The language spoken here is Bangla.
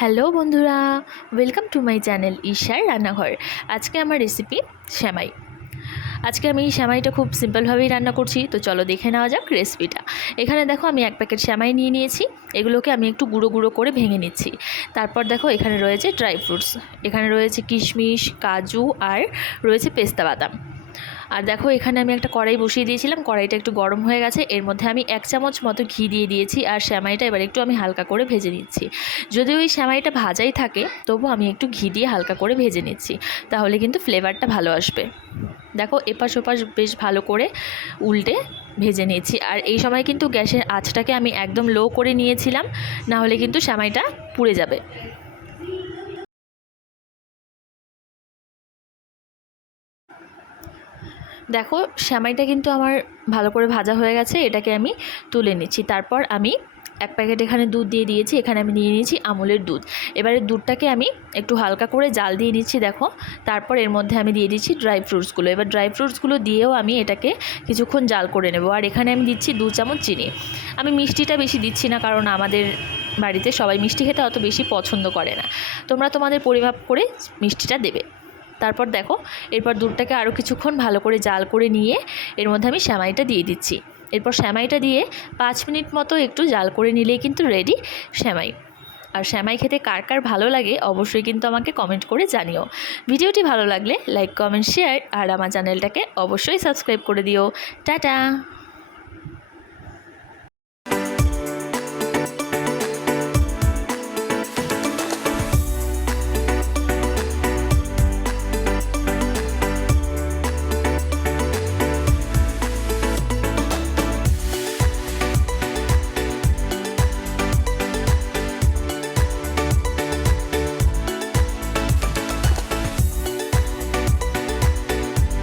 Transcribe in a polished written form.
হ্যালো বন্ধুরা, ওয়েলকাম টু মাই চ্যানেল ঈশার রান্নাঘর। আজকে আমার রেসিপি সেমাই। আজকে আমি সেমাইটা খুব সিম্পলভাবেই রান্না করছি, তো চলো দেখে নেওয়া যাক রেসিপিটা। এখানে দেখো আমি 1 প্যাকেট সেমাই নিয়ে নিয়েছি। এগুলোকে আমি একটু গুঁড়ো গুঁড়ো করে ভেঙে নিচ্ছি। তারপর দেখো এখানে রয়েছে ড্রাই ফ্রুটস, এখানে রয়েছে কিশমিশ, কাজু আর রয়েছে পেস্তা বাদাম। আর দেখো এখানে আমি একটা কড়াই বসিয়ে দিয়েছিলাম, কড়াইটা একটু গরম হয়ে গেছে। এর মধ্যে আমি 1 চামচ মতো ঘি দিয়ে দিয়েছি আর সেমাইটা এবার একটু আমি হালকা করে ভেজে নিচ্ছি। যদিও ওই সেমাইটা ভাজাই থাকে, তবু আমি একটু ঘি দিয়ে হালকা করে ভেজে নিচ্ছি, তাহলে কিন্তু ফ্লেভারটা ভালো আসবে। দেখো এপাশ ওপাশ বেশ ভালো করে উল্টে ভেজে নিয়েছি। আর এই সময় কিন্তু গ্যাসের আঁচটাকে আমি একদম লো করে নিয়েছিলাম, না হলে কিন্তু সেমাইটা পুড়ে যাবে। দেখো সেমাইটা কিন্তু আমার ভালো করে ভাজা হয়ে গেছে, এটাকে আমি তুলে নিচ্ছি। তারপর আমি 1 প্যাকেট এখানে দুধ দিয়ে দিয়েছি, এখানে আমি নিয়ে নিয়েছি আমুলের দুধ। এবারে দুধটাকে আমি একটু হালকা করে জাল দিয়ে নিচ্ছি দেখো। তারপর এর মধ্যে আমি দিয়ে দিচ্ছি ড্রাই ফ্রুটসগুলো। এবার ড্রাই ফ্রুটসগুলো দিয়েও আমি এটাকে কিছুক্ষণ জাল করে নেব। আর এখানে আমি দিচ্ছি 2 চামচ চিনি। আমি মিষ্টিটা বেশি দিচ্ছি না, কারণ আমাদের বাড়িতে সবাই মিষ্টি খেতে অত বেশি পছন্দ করে না। তোমরা তোমাদের পরিমাপ করে মিষ্টিটা দেবে। তারপর দেখো এরপর দুধটাকে আরও কিছুক্ষণ ভালো করে জাল করে নিয়ে এর মধ্যে আমি সেমাইটা দিয়ে দিচ্ছি। এরপর সেমাইটা দিয়ে 5 মিনিট মতো একটু জাল করে নিলেই কিন্তু রেডি সেমাই। আর সেমাই খেতে কার কার ভালো লাগে অবশ্যই কিন্তু আমাকে কমেন্ট করে জানিও। ভিডিওটি ভালো লাগলে লাইক, কমেন্ট, শেয়ার আর আমার চ্যানেলটাকে অবশ্যই সাবস্ক্রাইব করে দিও। টাটা।